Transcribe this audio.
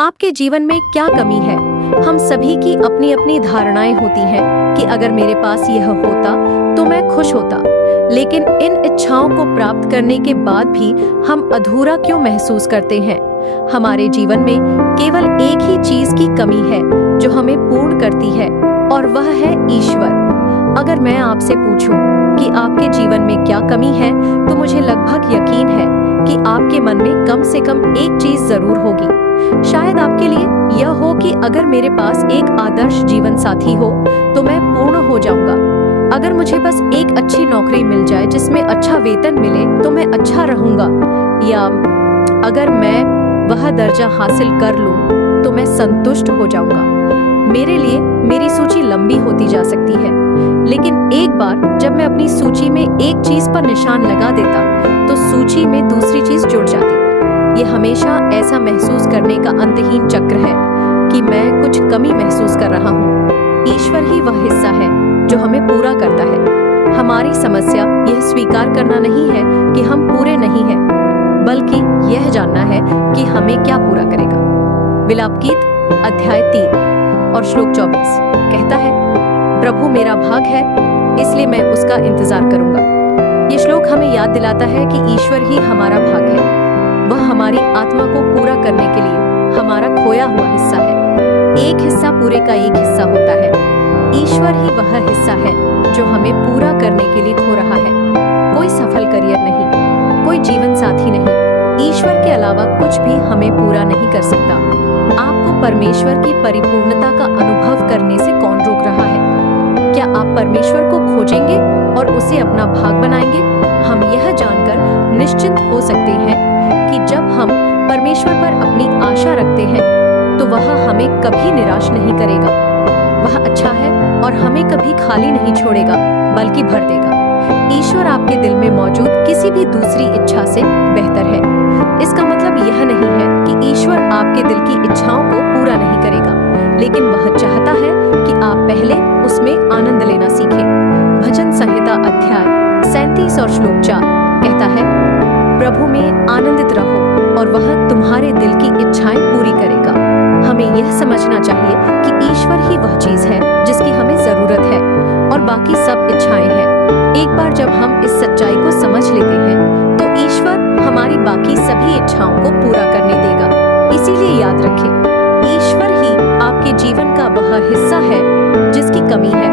आपके जीवन में क्या कमी है? हम सभी की अपनी अपनी धारणाएं होती हैं कि अगर मेरे पास यह होता तो मैं खुश होता। लेकिन इन इच्छाओं को प्राप्त करने के बाद भी हम अधूरा क्यों महसूस करते हैं? हमारे जीवन में केवल एक ही चीज की कमी है जो हमें पूर्ण करती है, और वह है ईश्वर। अगर मैं आपसे पूछूं कि आपके जीवन में क्या कमी है, तो मुझे लगभग यकीन है कि आपके मन में कम से कम एक चीज जरूर होगी। शायद आपके लिए यह हो कि अगर मेरे पास एक आदर्श जीवन साथी हो तो मैं पूर्ण हो जाऊंगा। अगर मुझे बस एक अच्छी नौकरी मिल जाए जिसमें अच्छा वेतन मिले तो मैं अच्छा रहूंगा। या अगर मैं वह दर्जा हासिल कर लूं तो मैं संतुष्ट हो जाऊंगा। मेरे लिए मेरी सूची लंबी होती जा सकती है, लेकिन एक बार जब मैं अपनी सूची में एक चीज पर निशान लगा देता तो सूची में दूसरी चीज जुड़ जाती। ये हमेशा ऐसा महसूस करने का अंतहीन चक्र है कि मैं कुछ कमी महसूस कर रहा हूँ। ईश्वर ही वह हिस्सा है जो हमें पूरा करता है। हमारी समस्या यह स्वीकार करना नहीं है कि हम पूरे नहीं हैं, बल्कि यह जानना है कि हमें क्या पूरा करेगा। विलापगीत अध्याय 3 और श्लोक 24 कहता है, प्रभु मेरा भाग है, इसलिए मैं उसका इंतजार करूंगा। ये श्लोक हमें याद दिलाता है कि ईश्वर ही हमारा भाग है। वह हमारी आत्मा को पूरा करने के लिए हमारा खोया हुआ हिस्सा है। एक हिस्सा पूरे का एक हिस्सा होता है। ईश्वर ही वह हिस्सा है जो हमें पूरा करने के लिए खो रहा है। कोई सफल करियर नहीं, कोई जीवन साथी नहीं, ईश्वर के अलावा कुछ भी हमें पूरा नहीं कर सकता। आपको परमेश्वर की परिपूर्णता का अनुभव करने से कौन रोक रहा है? क्या आप परमेश्वर को खोजेंगे और उसे अपना भाग बनाएंगे? हम यह जानकर निश्चिंत हो सकते हैं कि जब हम परमेश्वर पर अपनी आशा रखते हैं तो वह हमें कभी निराश नहीं करेगा। वह अच्छा है और हमें कभी खाली नहीं छोड़ेगा, बल्कि भर देगा। ईश्वर आपके दिल में मौजूद किसी भी दूसरी इच्छा से बेहतर है। इसका मतलब यह नहीं है कि ईश्वर आपके दिल की इच्छाओं को पूरा नहीं करेगा, लेकिन वह चाहता है कि आप पहले उसमें आनंद लेना सीखें। भजन संहिता अध्याय 37 और श्लोक 4 कहता है, प्रभु में आनंदित रहो और वह तुम्हारे दिल की इच्छाएं पूरी करेगा। हमें यह समझना चाहिए कि ईश्वर ही वह चीज है जिसकी हमें जरूरत है और बाकी सब इच्छाएं हैं। एक बार जब हम इस सच्चाई को समझ लेते हैं तो ईश्वर हमारी बाकी सभी इच्छाओं को पूरा करने देगा। इसीलिए याद रखें, ईश्वर ही आपके जीवन का वह हिस्सा है जिसकी कमी है।